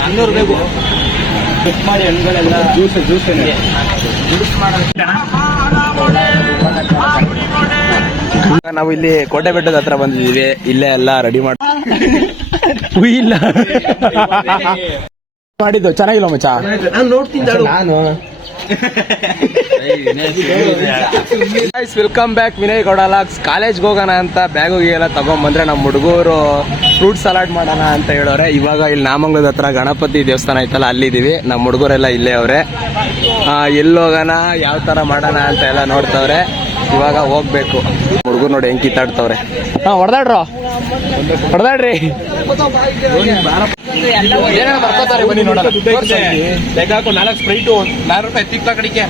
ನಾನ್ನೂರು ಬೇಕು ಪಿಕ್ ಮಾಡಿ ಹಣ್ಣುಗಳೆಲ್ಲ ಜ್ಯೂಸ್ ನಾವು ಇಲ್ಲಿ ಕೋಟೆ ಬೆಟ್ಟದ ಹತ್ರ ಬಂದಿದ್ದೀವಿ. ಇಲ್ಲೇ ಎಲ್ಲ ರೆಡಿ ಇಲ್ಲ ಮಾಡಿದ್ದು ಚೆನ್ನಾಗಿಲ್ಲ ಮಚ್ಚ. ನಾನು welcome back Vinay Gowda logs. ಕಾಲೇಜ್ಗೆ ಹೋಗೋಣ ಅಂತ ಬ್ಯಾಗ್ ಹೋಗಿ ಎಲ್ಲ ತಗೊಂಡ್ಬಂದ್ರೆ ನಮ್ಮ ಹುಡುಗರು ಫ್ರೂಟ್ ಸಲಾಡ್ ಮಾಡೋಣ ಅಂತ ಹೇಳೋರೆ. ಇವಾಗ ಇಲ್ಲಿ ನಾಮಂಗಲದ ಹತ್ರ ಗಣಪತಿ ದೇವಸ್ಥಾನ ಐತಲ್ಲ ಅಲ್ಲಿದ್ದೀವಿ. ನಮ್ಮ ಹುಡುಗರೆಲ್ಲ ಇಲ್ಲೇ ಅವ್ರೆ. ಎಲ್ಲಿ ಹೋಗೋಣ ಯಾವ ತರ ಮಾಡೋಣ ಅಂತ ಎಲ್ಲ ನೋಡ್ತವ್ರೆ. ಇವಾಗ ಹೋಗ್ಬೇಕು. ಹುಡುಗರು ನೋಡಿ ಹೆಂಗ್ ಕಿತ್ತಾಡ್ತವ್ರೆ. ಹೊಡೆದಾಡ್ರಿ ಬರ್ಕೋತಾರೆ. ಬನ್ನಿ ನೋಡೋಣ. 4 ಸ್ಪ್ರೈಟು 4 ರೂಪಾಯಿ ಎತ್ತಿಕ್ಲ ಕಡಿಕೆ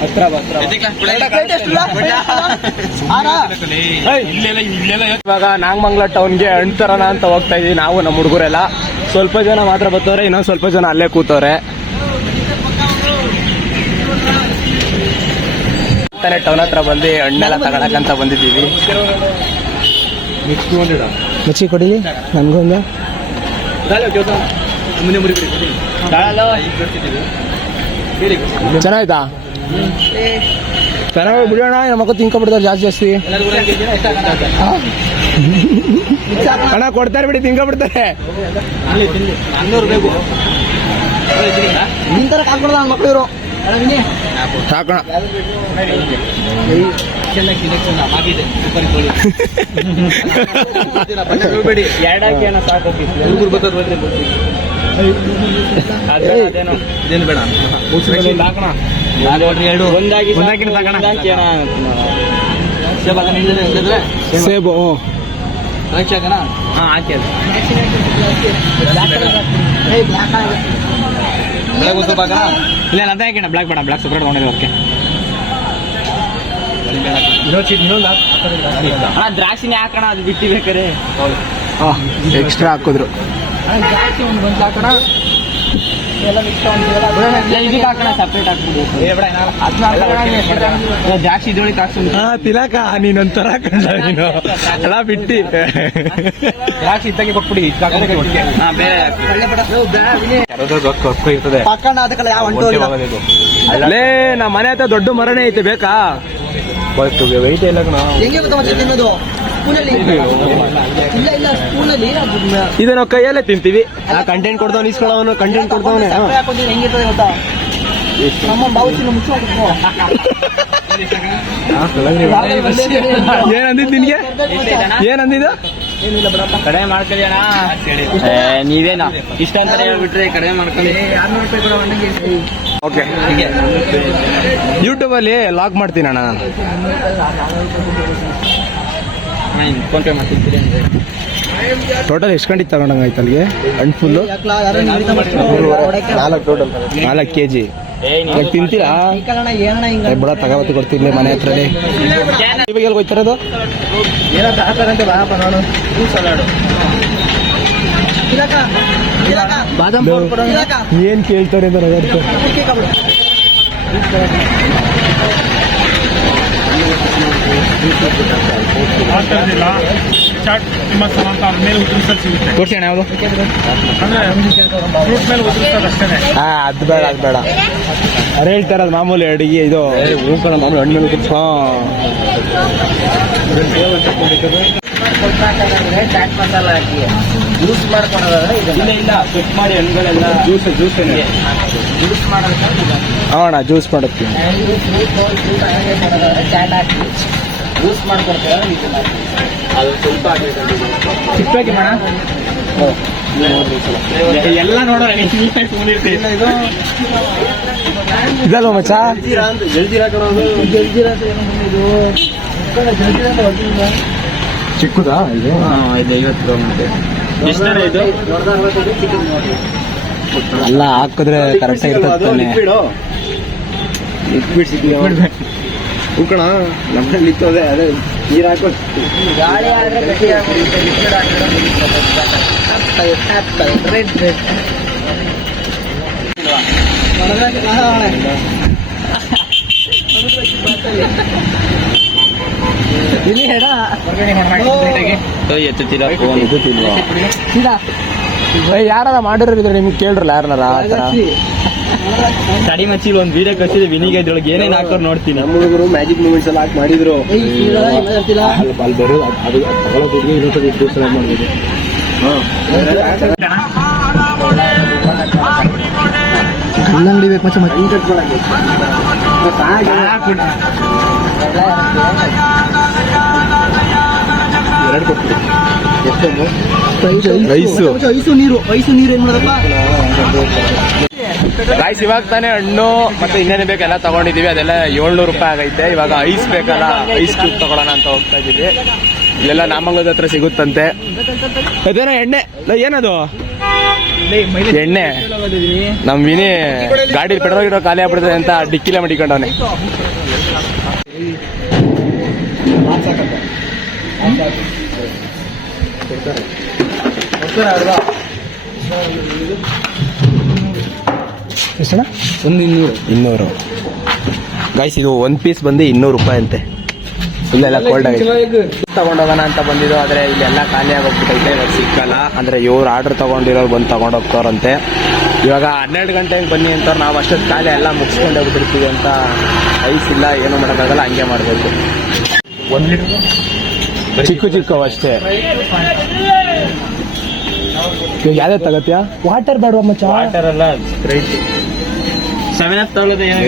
ಇವಾಗ ನಾಗಮಂಗಲ ಟೌನ್ಗೆ ಹಣ್ಣು ತರೋಣ ಅಂತ ಹೋಗ್ತಾ ಇದೀವಿ ನಾವು ನಮ್ಮ ಹುಡುಗರೆಲ್ಲ. ಸ್ವಲ್ಪ ಜನ ಮಾತ್ರ ಬರ್ತಾವ್ರೆ, ಇನ್ನೊಂದು ಸ್ವಲ್ಪ ಜನ ಅಲ್ಲೇ ಕೂತವ್ರೆ. ಟೌನ್ ಹತ್ರ ಬಂದು ಹಣ್ಣೆಲ್ಲ ತಗೊಳಕಂತ ಬಂದಿದ್ದೀವಿ. ಮುಚ್ಚಿ ಕೊಡಿ ನನ್ಗೊಂದು. ಚೆನ್ನಾಯ್ತಾ? ಚೆನ್ನಾಗಿ ಬಿಡೋಣ. ನಮ್ಮ ಮಕ್ಕಳು ತಿನ್ಕೊಬಿಡ್ತಾರೆ ಜಾಸ್ತಿ ಅಣ್ಣ ಕೊಡ್ತಾರೆ ಬಿಡಿ, ತಿನ್ಕೊಬಿಡ್ತಾರೆ. ಮಕ್ಕಳು ಸಾಕೋಣ. ಸೇಬು ಇಲ್ಲ ಅದೇ ಹಾಕೋಣ. ಬ್ಲಾಕ್ ಬೇಡ, ಬ್ಲಾಕ್ ಸಪ್ರೇಟ್ ತಗೊಂಡಿದ್ದೆ. ಅದಕ್ಕೆ ದ್ರಾಕ್ಷಿನೇ ಹಾಕೋಣ, ಅದು ಬಿಟ್ಟು ಬೇಕಾರೆ ಎಕ್ಸ್ಟ್ರಾ ಹಾಕಿದ್ರು. ಇದಕ್ಕೆ ಹಾಕೋಣ, ಸಪ್ರೇಟ್ ಹಾಕ್ಬಿಡು. ದ್ರಾಕ್ಷಿ ಇದ್ರೊಳಗೆ ಹಾಕ್ಸು. ತಿಲಕ ನೀನೊಂಥರ ಹಾಕೊಂಡ ನೀನು ಎಲ್ಲ ಬಿಟ್ಟು ದ್ರಾಕ್ಷಿ ಇದ್ದಾಗೆ ಕೊಟ್ಬಿಡಿ. ಅಲ್ಲೇ ನಮ್ಮ ಮನೆ ಹತ್ರ ದೊಡ್ಡ ಮರನೇ ಐತೆ, ಬೇಕಾ? ವೈಟ್ ಇಲ್ಲ ಇದು ನಾವು ಕೈಯಲ್ಲೇ ತಿಂತೀವಿ. Content ಕೊಡ್ದವನು ಇಸ್ಕೊಳ್ಳೋನು, content ಕೊಡ್ದವನೇ. ಏನಂದಿದ್ದು ನಿನ್ಗೆ? ಏನಂದಿದ್ದು? ಕಡಿಮೆ ಮಾಡ್ಕೊಳ್ಳಿ ಅಣ್ಣ. ನೀವೇನ ಇಷ್ಟ ಅಂತ ಹೇಳ್ಬಿಟ್ರೆ ಕಡಿಮೆ ಮಾಡ್ಕೊಳ್ಳಿ. ಓಕೆ, ಯೂಟ್ಯೂಬಲ್ಲಿ ಲಾಗ್ ಮಾಡ್ತೀನಿ ಅಣ್ಣ ನಾನು. ಫೋನ್ಪೇ ಮಾಡ್ತಿರ್ತೀರಿ ಅಂದರೆ ಟೋಟಲ್ ಎಷ್ಟು ಗಂಟೆ ತಗೊಂಡಂಗೆ ಆಯ್ತು ಅಲ್ಲಿಗೆ? ಹಣ್ಣು ಫುಲ್ಲು 4 kg ತಿಂತೀರಾ? ಬಿಡ ತಗೋಬತ್ತಿ ಕೊಡ್ತಿರ್ಲಿ ಮನೆ ಹತ್ರನೇ. ಇವಾಗ ಎಲ್ಲಿ ಹೋಯ್ತಾರದು? ಏನ್ ಕೇಳ್ತಾರೆ ಅಂತ ನಗರ್ತ. ತೋರ್ಸೋಣ ಯಾವುದು? ಅದು ಬೇಡ, ಅದು ಬೇಡ. ಅರೆ ಹೇಳ್ತಾರ ಅದು ಮಾಮೂಲಿ ಅಡಿಗೆ. ಇದು ಮಾಮೂಲಿ ಹಣ್ಣು. ಚಾಟ್ ಮಸಾಲ ಹಾಕಿ ಜ್ಯೂಸ್ ಮಾಡ್ಕೊಂಡ್ರೆ ಇಲ್ಲ ಪಿಕ್ ಮಾಡಿ ಹಣ್ಣುಗಳೆಲ್ಲ ಜ್ಯೂಸ್ ಮಾಡೋಣ. ಜ್ಯೂಸ್ ಮಾಡುತ್ತೀನಿ. ಚಾಟ್ ಹಾಕಿ ಜ್ಯೂಸ್ ಮಾಡ್ಕೊಡ್ತೀರ. ಅದು ಸ್ವಲ್ಪ ಚಿಕ್ಕದಾಗಿ ಮಾಡ ಎಲ್ಲ ನೋಡೋಣ. ಇದಲ್ವ ಮಚ್ಚ? ಜಲ್ಜೀರಾ ಕಣೋದು. ಜಲ್ಜೀರಾ ಚಿಕ್ಕದಾ ಇದು? ಇದು 50 ಗ್ರಾಮ್. ಎಷ್ಟು ಇದು? ಎಲ್ಲ ಹಾಕಿದ್ರೆ ಕರೆಕ್ಟ್ ಆಗಿರ್ತಾನೆ. ಉಕ್ಕಣ ನಮ್ಮಲ್ಲಿ ನಿಂತೋದೆ. ಅದೇ ನೀರು ಹಾಕೋ. ಗಾಳಿ ಆದ್ರೆ ಗಟ್ಟಿ ಎತ್ತುತ್ತೀರಾ? ಫೋನ್ ಎತ್ತುತ್ತಿಲ್ವಾ? ಯಾರ ಮಾಡಿರೋದ್ರೆ ನಿಮ್ಗೆ ಕೇಳ್ರಲ್ಲ ಯಾರನಾರ ಆ ಥರ. ತಡಿ ಮಚ್ಚಿ ಒಂದು ವಿಡಿಯೋ ಕಳಿಸಿದೆ ವಿನಿಗೆ ಇದ್ರೊಳಗೆ ಏನೇನು ಹಾಕೋರು ನೋಡ್ತೀನಿ. ನಮ್ಮ ಹುಡುಗರು ಮ್ಯಾಜಿಕ್ ಮೂಮೆಂಟ್ಸ್ ಎಲ್ಲ ಹಾಕಿ ಮಾಡಿದ್ರು. ಅಲ್ಲಿ ಬರೋದು ಅದು ತಗೊಳ್ಳೋ ದುಡ್ಡು ಇನ್ನೊಂದು ಇದ್ದು ಸಲ ಮಾಡ್ಬೋದು. ಕಲ್ಲಂಗಡಿ ಬೇಕು ಮಚ್ಚ ಮತ್ತೆ ಹಿಂಗೆ ಕಟ್ಕೊಳಕ್ಕೆ ಎರಡು ಕೊಡ್ತೀವಿ. ಎಷ್ಟೊಂದು ರೈಸು ನೀರು ಏನ್ ಮಾಡೋದಪ್ಪ. ಗಾಯ್ಸ್ ಇವಾಗ ತಾನೇ ಹಣ್ಣು ಮತ್ತೆ ಇನ್ನೇನು ಬೇಕೆಲ್ಲ ತಗೊಂಡಿದೀವಿ. ಅದೆಲ್ಲ 700 ರೂಪಾಯಿ ಆಗೈತೆ. ಇವಾಗ ಐಸ್ ಬೇಕಲ್ಲ, ಐಸ್ ಕ್ಯೂಬ್ ತಗೊಳ್ಳೋಣ ಅಂತ ಹೋಗ್ತಾ ಇದೀವಿ. ಇಲ್ಲೆಲ್ಲ ನಾಮಂಗಲದ ಹತ್ರ ಸಿಗುತ್ತಂತೆ. ಅದೇನೋ ಎಣ್ಣೆ ಏನದು ಎಣ್ಣೆ. ನಮ್ ವಿನಿ ಗಾಡಿ ಪೆಟ್ರೋಲ್ ಗಿಡೋ ಖಾಲಿ ಆಗ್ಬಿಡ್ತದೆ ಅಂತ ಡಿಕ್ಕಿಲೆ ಮಡಿಕೊಂಡವನೆ. ಎಷ್ಟಣ್ಣ? 200 ಗೈಸ್. ಇದು ಒಂದು ಪೀಸ್ ಬಂದು 200 ರೂಪಾಯಿ ಅಂತೆ. ಇಲ್ಲೆಲ್ಲ ಕೋಲ್ಡ್ ಆಗಿದೆ. ತಗೊಂಡೋಗೋಣ ಅಂತ ಬಂದಿದ್ದು, ಆದ್ರೆ ಇಲ್ಲೆಲ್ಲ ಖಾಲಿ ಆಗೋಗ್ಬಿಟ್ಟೈತೆ. ಇವಾಗ ಸಿಕ್ಕಲ್ಲ. ಅಂದ್ರೆ ಇವ್ರು ಆರ್ಡರ್ ತಗೊಂಡಿರೋರು ಬಂದು ತಗೊಂಡೋಗ್ತಾರಂತೆ. ಇವಾಗ 12 ಗಂಟೆಗೆ ಬನ್ನಿ ಅಂತಾರೆ. ನಾವು ಅಷ್ಟೊತ್ತು ಖಾಲಿ ಎಲ್ಲ ಮುಗಿಸ್ಕೊಂಡು ಹೋಗ್ಬಿಟ್ಟಿರ್ತೀವಿ ಅಂತ. ಐಸ್ ಇಲ್ಲ, ಏನು ಮಾಡೋಕ್ಕಾಗಲ್ಲ, ಹಂಗೆ ಮಾಡಬೇಕು. 1 ಲೀಟರ್ ಚಿಕ್ಕವು ಅಷ್ಟೇ. ಇವಾಗ ಯಾವ್ದು ತಗತ್ಯಾ? ವಾಟರ್ ಬೇಡವಾ ಮಚ್ಚ? ವಾಟರ್ ಅಲ್ಲ, ಸ್ಪ್ರೈಟ್. 7up ತಗೊಳ್ಳೋದು ಏನು?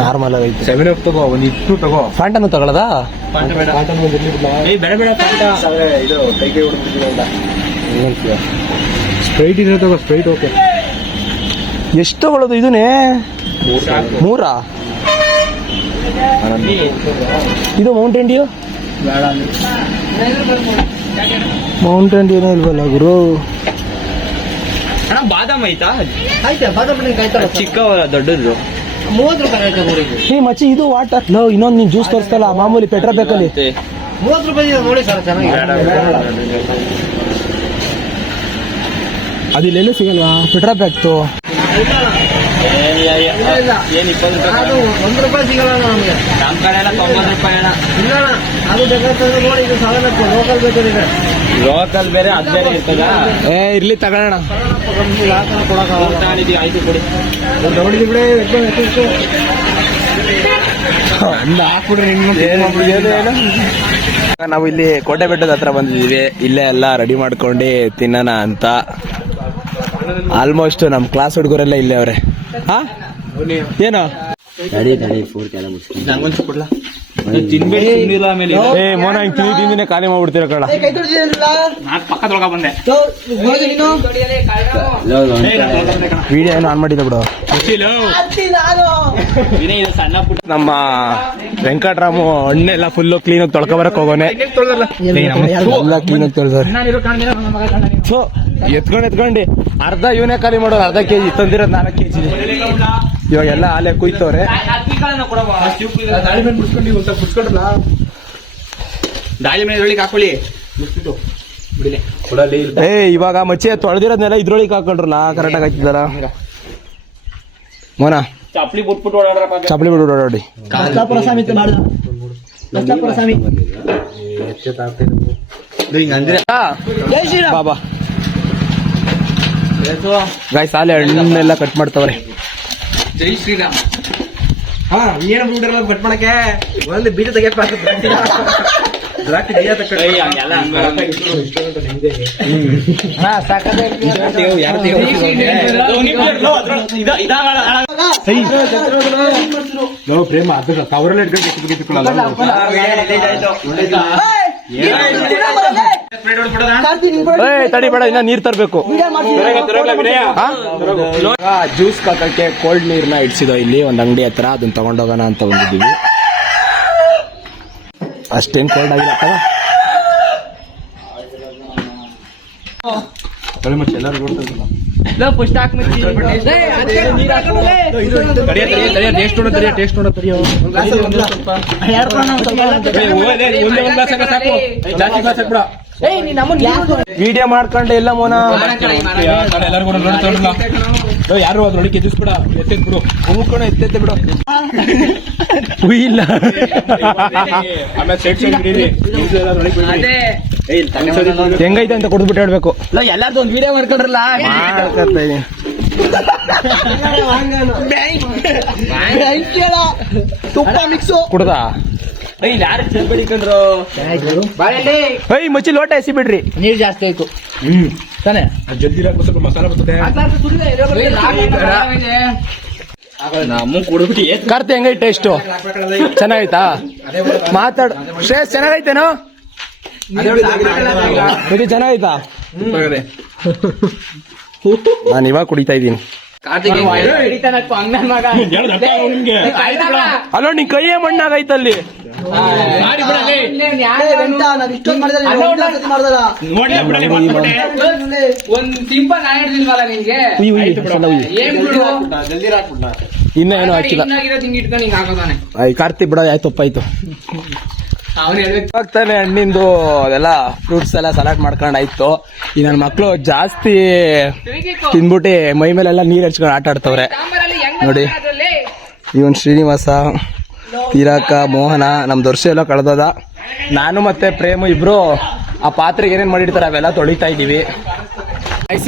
ನಾರ್ಮಲ್ ಆಗೈತೆ. 7up ತಗೋ, ಒಂದು ಇಟ್ಟು ತಗೋ. ಫ್ಯಾಂಟನ್ನು ತಗೊಳ್ಳೋದಾ? ಬೇಡ ಫಾಂಟ. ಇದು ಕೈಗೆ ಹೊಡೆದ್ಬಿಡ್ತೀವಿ ಅಂತ. ಸ್ಪ್ರೈಟ್ ಇದೆ ತಗೋ, ಸ್ಪ್ರೈಟ್ ಓಕೆ. ಎಷ್ಟು ತಗೊಳ್ಳೋದು ಇದನ್ನೇ? 3 ಇದು ಮೌಂಟೇನ್ ಡ್ಯೂ. ಮೌಂಟೇನ್ ಡ್ಯೂನೇ ಇಲ್ವಲ್ಲ ಗುರು. ಅಣ್ಣ ಬಾದಾಮ್ ಐತಾ? ಆಯ್ತಾ ಬಾದಾಮ್ ಚಿಕ್ಕ ದೊಡ್ಡದು 30 ರೂಪಾಯಿ ಆಯ್ತಾ ಊರಿಗೆ. ಈ ಮಚ್ಚಿ ಇದು ವಾಟರ್. ಲೋ ಇನ್ನೊಂದು ನೀನ್ ಜ್ಯೂಸ್ ತೋರಿಸ್ತಲ್ಲ ಮಾಮೂಲಿ ಪೆಟ್ರೋಲ್ ಬೇಕಲ್ಲಿ. 30 ರೂಪಾಯಿ ನೋಡಿ ಸರ್, ಚೆನ್ನಾಗಿ. ಅದು ಇಲ್ಲೆಲ್ಲೂ ಸಿಗಲ್ವಾ ಪೆಟ್ರೋಲ್ ಪ್ಯಾಕ್ತು? ಏನ್ 20 ರೂಪಾಯಿ? ಅದು 1 ರೂಪಾಯಿ ಸಿಗಲ್ಲ ನಮಗೆ. ನಮ್ಮ ಕಡೆ ಎಲ್ಲ 90 ರೂಪಾಯಿ ಅಣ್ಣ. ಇಲ್ಲ ಅದು ಬೇಕಾದ್ರೆ ನೋಡಿ, ಇದು 7up ಲೋಕಲ್ ಬೇಕಾದ್ರೆ. ಲೋಕಲ್ ಬೇರೆ ಅದು ಬೇರೆ ಇರ್ತದ. ಇರ್ಲಿ ತಗೊಳ್ಳೋಣ. ತಗೊಂಡಿದ್ದೀವಿ, ಆಯ್ತು ಕೊಡಿ. ನೋಡಿದ್ವಿ ಬಿಡಿ. ನಾವು ಇಲ್ಲಿ ಕೋಟೆ ಬೆಟ್ಟದ ಹತ್ರ ಬಂದಿದ್ದೀವಿ. ಇಲ್ಲೇ ಎಲ್ಲ ರೆಡಿ ಮಾಡ್ಕೊಂಡು ತಿನ್ನೋಣ ಅಂತ. ಆಲ್ಮೋಸ್ಟ್ ನಮ್ ಕ್ಲಾಸ್ ಹುಡುಗರೆಲ್ಲ ಇಲ್ಲೇ ಅವ್ರೆ. ಏನೋ ನಂಗೊಂಚು ಕೊಡ್ಲಾ? ತಿನ್ಬೇಡಿ, ತಿನ್ನಿಲ್ಲ ಆಮೇಲೆ. ಮೋನ ಹಿಂಗ್ ತಿಂದಿನೇ ಖಾಲಿ ಮಾಡ್ಬಿಡ್ತೀರ ಕಣ. ನಾಲ್ಕು ಪಕ್ಕದೊಳಗ ಬಂದೆ. ವಿಡಿಯೋ ಏನು ಆನ್ ಮಾಡಿದ ಬಿಡು. ವಿನಯ್ ಇದು ಸಣ್ಣ ಪುಟ್ಟ. ನಮ್ಮ ವೆಂಕಟರಾಮು ಹಣ್ಣೆಲ್ಲ ಫುಲ್ಲು ಕ್ಲೀನ್ ಆಗಿ ತೊಳ್ಕೊ ಬರಕ್ ಹೋಗೋನೆ. ಎಲ್ಲ ಕ್ಲೀನ್ ಆಗಿ ತೊಳ್ದಾರೆ. ಸೊ ಎತ್ಕೊಂಡು ಅರ್ಧ ಇವನೇ ಖಾಲಿ ಮಾಡೋದು. ಅರ್ಧ ಕೆಜಿ ತಂದಿರೋದು 4 kg. ಇವಾಗ ಎಲ್ಲ ಹಾಲೆ ಕುಯ್ತವ್ರೆ. ದಾಳಿಂಬೆ ಇದ್ರೊಳಗೆ ಹಾಕೊಳ್ಳಿ. ಇವಾಗ ಮಚ್ಚೆ ತೊಳೆದಿರೋದ್ನೆಲ್ಲ ಇದ್ರೊಳಗೆ ಹಾಕೊಂಡ್ರಲ್ಲ ಕರೆಕ್ಟಾಗಿ ಹಾಕಿದಾರ. ಮೋನ ಚಪ್ಲಿ ಬಿಟ್ಬಿಟ್ಟು ಓಡಾಡ್ರಪ್ಪ. ಚಪ್ಪಲಿ ಬಿಡು ಓಡಾಡಿ. ಬಾಬಾ ಗಾಯ್ಸ್ ಸಾಲೆ ಹಣ್ಣೆಲ್ಲ ಕಟ್ ಮಾಡ್ತವ್ರೆ. ಜೈ ಶ್ರೀರಾಮ್. ಏನು ಬಿಡ್ರಲ್ಲ ಕಟ್ ಮಾಡಕ್ಕೆ. ಒಂದು ಬೀಜ ತೆಗಿಯಪ್ಪ. ದ್ರಾಕ್ಷಿ ಬೀಜ ಪ್ರೇಮ ಅವರೆಲ್ಲ ತಡಿ ಬೇಡ, ಇನ್ನ ನೀರ್ ತರ್ಬೇಕು. ಜ್ಯೂಸ್ ಕಾಕಕ್ಕೆ ಕೋಲ್ಡ್ ನೀರ್ನ ಇಡ್ಸಿದೋ ಇಲ್ಲಿ ಒಂದ್ ಅಂಗಡಿ ಹತ್ರ. ಅದನ್ನ ತಗೊಂಡೋಗೋಣ ಅಂತ ಬಂದಿದ್ದೀವಿ. ಅಷ್ಟೇನ್ ಕೋಲ್ಡ್ ಆಗಿಲ್ಲ. ಫಸ್ಟ್ ಹಾಕ್ ವಿಡಿಯೋ ಮಾಡ್ಕೊಂಡೆ ಎಲ್ಲ ಮೋನ. ಯಾರು ಅದ್ರೊಳಗೆ ಕೆಜಿಸ್ಬಿಡ. ಎತ್ತೆದ್ ಬಿಡು. ಹೂಕೊಂಡು ಎತ್ತೆ ಬಿಡು. ಇಲ್ಲ ಅದೇ ಹೆಂಗೈತೆ ಅಂತ ಕೊಡ್ಬಿಟ್ಟು ಹೇಳ್ಬೇಕು. ಎಲ್ಲಾರ್ದು ಒಂದ್ ವಿಡಿಯೋ ಮಾಡ್ಕೊಂಡ್ರಲ್ಲ. ತುಪ್ಪ ಮಿಕ್ಸು ಕುಡ್ದ ಯಾರು ಚೇರ್ಬೇಡಿಕೊಂಡ್ರು ಏಯ್ ಮಚ್ಚಿ ಲೋಟ ಎಸಿ ಬಿಡ್ರಿ. ನೀರ್ ಜಾಸ್ತಿ ಆಯ್ತು ತಾನೆ. ಜಲ್ದಿ ಸ್ವಲ್ಪ ಮಸಾಲ ಬರ್ತದೆ. ನಮ್ಮ ಕುಡಿದ್ಬಿಟ್ಟು ಕಾರ್ತಿ ಹೆಂಗೈತೆ ಟೇಸ್ಟು? ಚೆನ್ನಾಗೈತಾ? ಮಾತಾಡ್ ಶ್ರೇಯಸ್, ಚೆನ್ನಾಗೈತೇನೋ? ಇದು ಚೆನ್ನಾಗೈತಾ? ನಾನು ಇವಾಗ ಕುಡಿತಾ ಇದ್ದೀನಿ. ಅಲ್ಲೋ ನಿನ್ ಕೈಯೇ ಮಣ್ಣಾಗೈತಲ್ಲಿ. ಒಂದ್ ಸಿಂಪಲ್ ಹೇಳಿಲ್ವಲ್ಲ ನಿನ್ಗೆ. ಇನ್ನ ಏನೋ ಹಾಕಿಲ್ಲ. ಕಾರ್ತಿ ಬಿಡೋದು ಆಯ್ತು, ತಪ್ಪಾಯ್ತು. ಇವಾಗ್ತಾನೆ ಹಣ್ಣಿಂದು ಅದೆಲ್ಲ ಫ್ರೂಟ್ಸ್ ಎಲ್ಲ ಸಲಾಡ್ ಮಾಡ್ಕೊಂಡು ಆಯ್ತು. ಈ ನನ್ನ ಮಕ್ಳು ಜಾಸ್ತಿ ತಿಂದ್ಬಿಟ್ಟು ಮೈ ಮೇಲೆಲ್ಲ ನೀರ್ ಹಚ್ಕೊಂಡು ಆಟ ಆಡ್ತವ್ರೆ ನೋಡಿ. ಇವನ್ ಶ್ರೀನಿವಾಸ, ತೀರಾಕ, ಮೋಹನ, ನಮ್ ದರ್ಶಿ ಎಲ್ಲ ಕಳೆದದ. ನಾನು ಮತ್ತೆ ಪ್ರೇಮು ಇಬ್ರು ಆ ಪಾತ್ರೆಗೆ ಏನೇನ್ ಮಾಡಿರ್ತಾರೆ ಅವೆಲ್ಲ ತೊಳಿತಾ ಇದೀವಿ.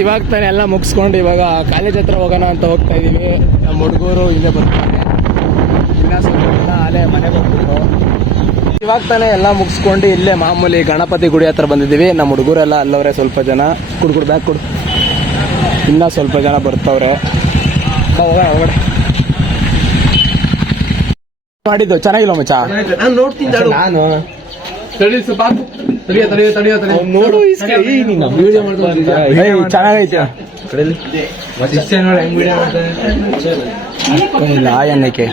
ಇವಾಗ ತಾನೆ ಎಲ್ಲ ಮುಗಿಸ್ಕೊಂಡು ಇವಾಗ ಕಾಲೇಜ್ ಹತ್ರ ಹೋಗೋಣ ಅಂತ ಹೋಗ್ತಾ ಇದೀವಿ. ನಮ್ಮ ಹುಡುಗರು ಹಿಂದೆ ಬರ್ತಾರೆ. ಇನ್ನ ಸ್ವಲ್ಪ ಅಲ್ಲೇ ಮನೆ ಬರ್ತಿದ್ರು. ಇವಾಗ ತಾನೆ ಎಲ್ಲ ಮುಗಿಸ್ಕೊಂಡು ಇಲ್ಲೇ ಮಾಮೂಲಿ ಗಣಪತಿ ಗುಡಿ ಹತ್ರ ಬಂದಿದ್ದೀವಿ. ನಮ್ಮ ಹುಡುಗರೆಲ್ಲ ಅಲ್ಲವ್ರೆ, ಸ್ವಲ್ಪ ಜನ. ಕುಡ್ಕುಡ್ ಬ್ಯಾಗ್ ಕೊಡು. ಇನ್ನ ಸ್ವಲ್ಪ ಜನ ಬರ್ತವ್ರೆ. ಹೊರಗಡೆ ಮಾಡಿದ್ದು ಚೆನ್ನಾಗಿಲ್ಲ ಮಚ್ಚ. ನಾನು ಚೆನ್ನಾಗೈತೆ ಇಲ್ಲ ಎಣ್ಣಕ್ಕೆ.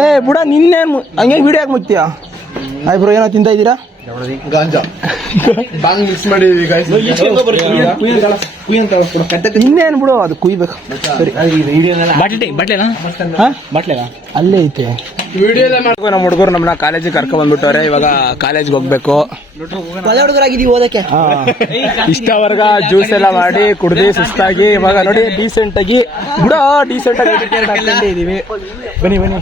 ಏ ಬುಡ, ನಿನ್ನೇನು ಹಂಗೆ ವಿಡಿಯೋ ಯಾಕೆ ಮುಗ್ತೀಯಾ? ಆಯ್ ಬ್ರೋ, ಏನೋ ತಿಂತಾ ಇದ್ದೀರಾ? ಗಾಂಜಾ ಬಾಂಗ್ ಮಿಕ್ಸ್ ಮಾಡಿದೀವಿ guys. ಇನ್ನೇನು ಬಿಡು, ಅದು ಕುಯ್ಬೇಕು. ಸರಿ, ಅಲ್ಲೇ ಐತೆ. ನಮ್ಮ ಹುಡುಗರು ನಮ್ಮನ್ನ ಕಾಲೇಜಿಗೆ ಕರ್ಕೊಂಡ್ ಬಂದ್ಬಿಟ್ಟವ್ರೆ. ಇವಾಗ ಕಾಲೇಜ್ಗೆ ಹೋಗ್ಬೇಕು. ಹುಡುಗರಾಗಿದ್ದೀವಿ ಓದಕ್ಕೆ. ಇಷ್ಟವರ್ಗ ಜ್ಯೂಸ್ ಎಲ್ಲ ಮಾಡಿ ಕುಡ್ದು ಸುಸ್ತಾಗಿ ಇವಾಗ ನೋಡಿ ಡೀಸೆಂಟ್ ಆಗಿ ಬಿಡ ಡೀಸೆಂಟ್ ಆಗಿ ಇದೀವಿ. ಬನ್ನಿ ಬನ್ನಿ.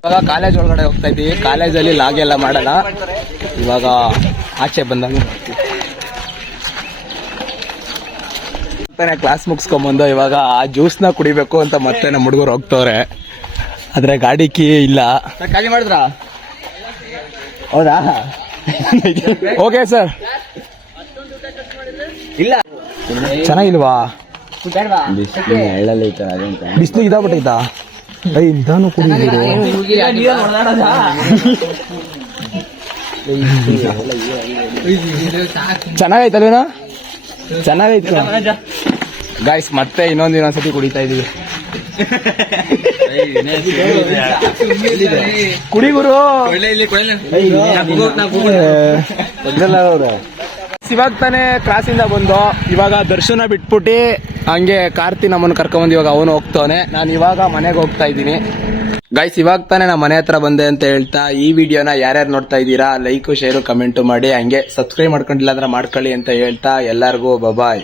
ಇವಾಗ ಕಾಲೇಜ್ ಒಳಗಡೆ ಹೋಗ್ತಾ ಇದ್ದೀವಿ. ಕಾಲೇಜಲ್ಲಿ ಲಾಗ್ ಎಲ್ಲ ಮಾಡಲ್ಲ. ಇವಾಗ ಆಚೆ ಬಂದಾಗ ಕ್ಲಾಸ್ ಮುಗಿಸ್ಕೊಂಬಂದು ಇವಾಗ ಆ ಜ್ಯೂಸ್ನ ಕುಡಿಬೇಕು ಅಂತ ಮತ್ತೆ ನಮ್ಮ ಹುಡುಗರು ಹೋಗ್ತವ್ರೆ. ಆದ್ರೆ ಗಾಡಿ ಕೀ ಇಲ್ಲ. ಖಾಲಿ ಮಾಡಿದ್ರ? ಹೌದಾ? Okay sir. ಇಲ್ಲ ಚೆನ್ನಾಗಿಲ್ವಾ? ಬಿಸಿಲು ಇದಾಗ್ಬಿಟ್ಟೈತಾ? ಐ ನಿಧಾನ ಕುಡಿದಿರು. ಚೆನ್ನಾಗೈತಲ್ವೇನಾ? ಚೆನ್ನಾಗೈತು ಗಾಯ್ಸ್. ಮತ್ತೆ ಇನ್ನೊಂದ್ಸತಿ ಕುಡಿತಾ ಇದೀವಿ. ಕುಡಿಗುರು. ಇವಾಗ ತಾನೇ ಕ್ಲಾಸಿಂದ ಬಂದು ಇವಾಗ ದರ್ಶನ ಬಿಟ್ಬಿಟ್ಟು ಹಂಗೆ ಕಾರ್ತಿ ನಮ್ಮನ್ನು ಕರ್ಕೊಂಬಂದು ಇವಾಗ ಅವನು ಹೋಗ್ತಾವನೆ. ನಾನು ಇವಾಗ ಮನೆಗೆ ಹೋಗ್ತಾ ಇದ್ದೀನಿ ಗೈಸ್. ಇವಾಗ ತಾನೇ ನಾ ಮನೆ ಹತ್ರ ಬಂದೆ ಅಂತ ಹೇಳ್ತಾ ಈ ವಿಡಿಯೋನ ಯಾರ್ಯಾರು ನೋಡ್ತಾ ಇದ್ದೀರಾ ಲೈಕ್, ಶೇರು, ಕಮೆಂಟ್ ಮಾಡಿ. ಹಂಗೆ ಸಬ್ಸ್ಕ್ರೈಬ್ ಮಾಡ್ಕೊಂಡಿಲ್ಲ ಅಂದ್ರೆ ಮಾಡ್ಕೊಳ್ಳಿ ಅಂತ ಹೇಳ್ತಾ ಎಲ್ಲರಿಗೂ ಬಾಯ್.